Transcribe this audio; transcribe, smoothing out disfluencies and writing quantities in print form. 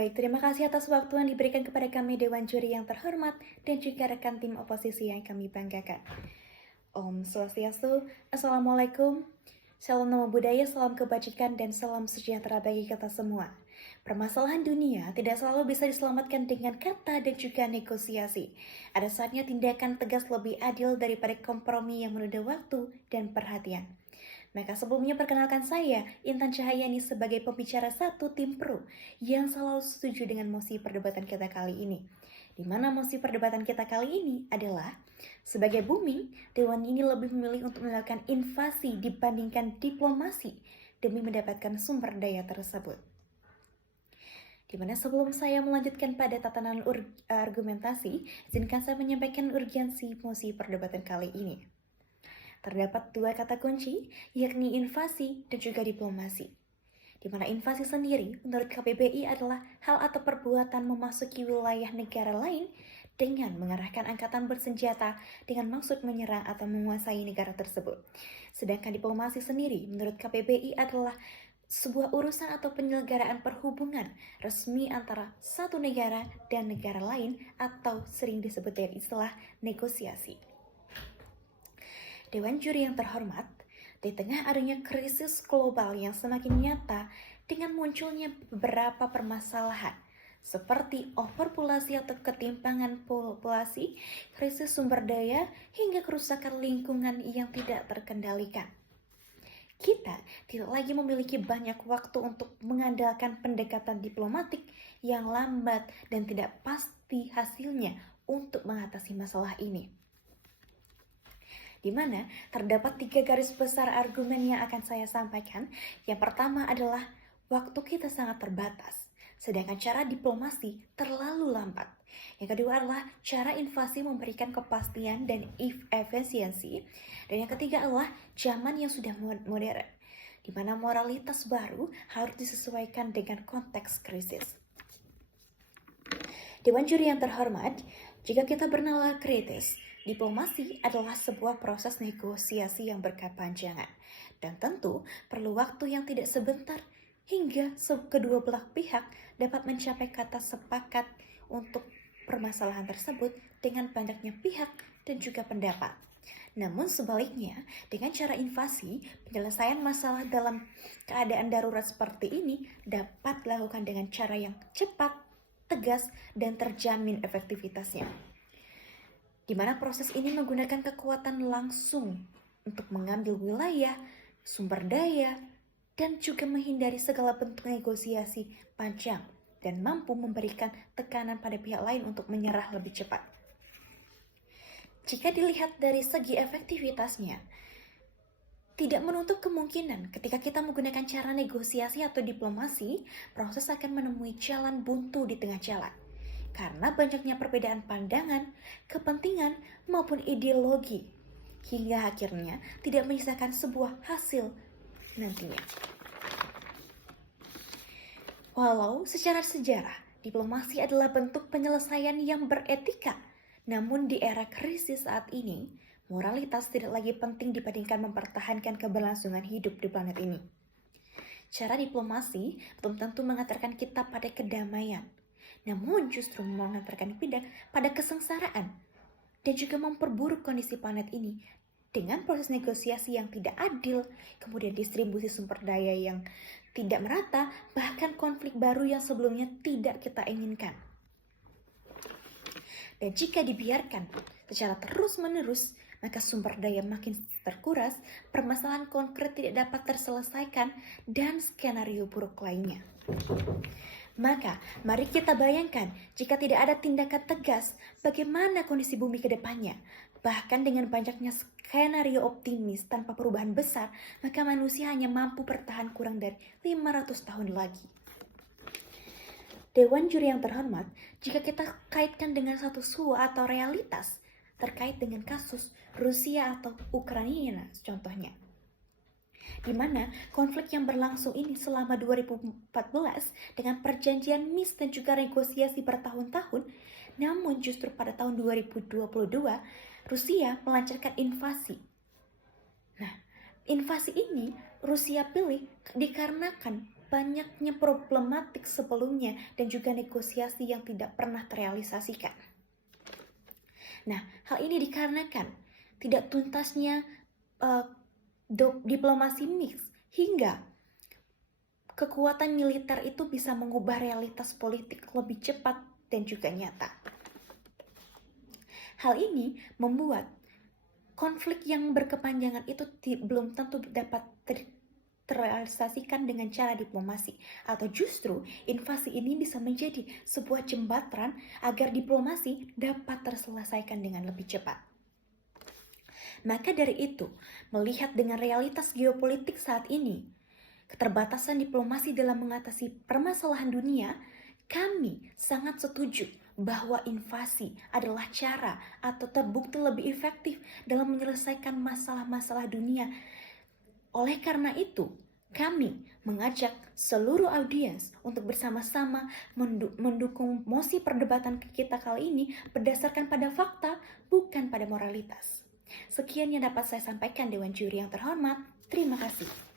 Baik, terima kasih atas waktu yang diberikan kepada kami Dewan Juri yang terhormat dan juga rekan tim oposisi yang kami banggakan. Om Swastiastu, Assalamualaikum, salam nama budaya, salam kebajikan, dan salam sejahtera bagi kita semua. Permasalahan dunia tidak selalu bisa diselamatkan dengan kata dan juga negosiasi. Ada saatnya tindakan tegas lebih adil daripada kompromi yang menunda waktu dan perhatian. Maka sebelumnya perkenalkan saya, Intan Cahyani sebagai pembicara satu tim pro yang selalu setuju dengan mosi perdebatan kita kali ini. Di mana mosi perdebatan kita kali ini adalah, sebagai bumi, Dewan ini lebih memilih untuk melakukan invasi dibandingkan diplomasi demi mendapatkan sumber daya tersebut. Dimana sebelum saya melanjutkan pada tatanan argumentasi, izinkan saya menyampaikan urgensi mosi perdebatan kali ini. Terdapat dua kata kunci, yakni invasi dan juga diplomasi. Di mana invasi sendiri, menurut KBBI adalah hal atau perbuatan memasuki wilayah negara lain dengan mengerahkan angkatan bersenjata dengan maksud menyerang atau menguasai negara tersebut. Sedangkan diplomasi sendiri, menurut KBBI adalah sebuah urusan atau penyelenggaraan perhubungan resmi antara satu negara dan negara lain atau sering disebut dengan istilah negosiasi. Dewan Juri yang terhormat, di tengah adanya krisis global yang semakin nyata dengan munculnya beberapa permasalahan seperti overpopulasi atau ketimpangan populasi, krisis sumber daya, hingga kerusakan lingkungan yang tidak terkendalikan. Kita tidak lagi memiliki banyak waktu untuk mengandalkan pendekatan diplomatik yang lambat dan tidak pasti hasilnya untuk mengatasi masalah ini. Di mana terdapat 3 garis besar argumen yang akan saya sampaikan. Yang pertama adalah waktu kita sangat terbatas, sedangkan cara diplomasi terlalu lambat. Yang kedua adalah cara invasi memberikan kepastian dan efisiensi. Dan yang ketiga adalah zaman yang sudah modern, di mana moralitas baru harus disesuaikan dengan konteks krisis. Dewan Juri yang terhormat, jika kita bernalar kritis, diplomasi adalah sebuah proses negosiasi yang berkepanjangan dan tentu perlu waktu yang tidak sebentar hingga kedua belah pihak dapat mencapai kata sepakat untuk permasalahan tersebut dengan banyaknya pihak dan juga pendapat. Namun sebaliknya, dengan cara invasi, penyelesaian masalah dalam keadaan darurat seperti ini dapat dilakukan dengan cara yang cepat, tegas, dan terjamin efektivitasnya. Di mana proses ini menggunakan kekuatan langsung untuk mengambil wilayah, sumber daya, dan juga menghindari segala bentuk negosiasi panjang dan mampu memberikan tekanan pada pihak lain untuk menyerah lebih cepat. Jika dilihat dari segi efektivitasnya, tidak menutup kemungkinan ketika kita menggunakan cara negosiasi atau diplomasi, proses akan menemui jalan buntu di tengah jalan. Karena banyaknya perbedaan pandangan, kepentingan, maupun ideologi, hingga akhirnya tidak menyisakan sebuah hasil nantinya. Walau secara sejarah, diplomasi adalah bentuk penyelesaian yang beretika, namun di era krisis saat ini, moralitas tidak lagi penting dibandingkan mempertahankan keberlangsungan hidup di planet ini. Cara diplomasi belum tentu mengantarkan kita pada kedamaian, namun justru mengantarkan kita pada kesengsaraan dan juga memperburuk kondisi planet ini dengan proses negosiasi yang tidak adil, kemudian distribusi sumber daya yang tidak merata, bahkan konflik baru yang sebelumnya tidak kita inginkan. Dan jika dibiarkan secara terus-menerus, maka sumber daya makin terkuras, permasalahan konkret tidak dapat terselesaikan, dan skenario buruk lainnya. Maka, mari kita bayangkan jika tidak ada tindakan tegas, bagaimana kondisi bumi ke depannya. Bahkan dengan banyaknya skenario optimis tanpa perubahan besar, maka manusia hanya mampu bertahan kurang dari 500 tahun lagi. Dewan Juri yang terhormat, jika kita kaitkan dengan satu suhu atau realitas terkait dengan kasus Rusia atau Ukraina contohnya, di mana konflik yang berlangsung ini selama 2014 dengan perjanjian Minsk dan juga negosiasi bertahun-tahun, namun justru pada tahun 2022 Rusia melancarkan invasi. Nah, invasi ini Rusia pilih dikarenakan banyaknya problematik sebelumnya dan juga negosiasi yang tidak pernah terrealisasikan. Nah, hal ini dikarenakan tidak tuntasnya diplomasi mix hingga kekuatan militer itu bisa mengubah realitas politik lebih cepat dan juga nyata. Hal ini membuat konflik yang berkepanjangan itu belum tentu dapat terrealisasikan dengan cara diplomasi, atau justru invasi ini bisa menjadi sebuah jembatan agar diplomasi dapat terselesaikan dengan lebih cepat. Maka dari itu, melihat dengan realitas geopolitik saat ini, keterbatasan diplomasi dalam mengatasi permasalahan dunia, kami sangat setuju bahwa invasi adalah cara atau terbukti lebih efektif dalam menyelesaikan masalah-masalah dunia. Oleh karena itu, kami mengajak seluruh audiens untuk bersama-sama mendukung mosi perdebatan kita kali ini berdasarkan pada fakta, bukan pada moralitas. Sekian yang dapat saya sampaikan Dewan Juri yang terhormat. Terima kasih.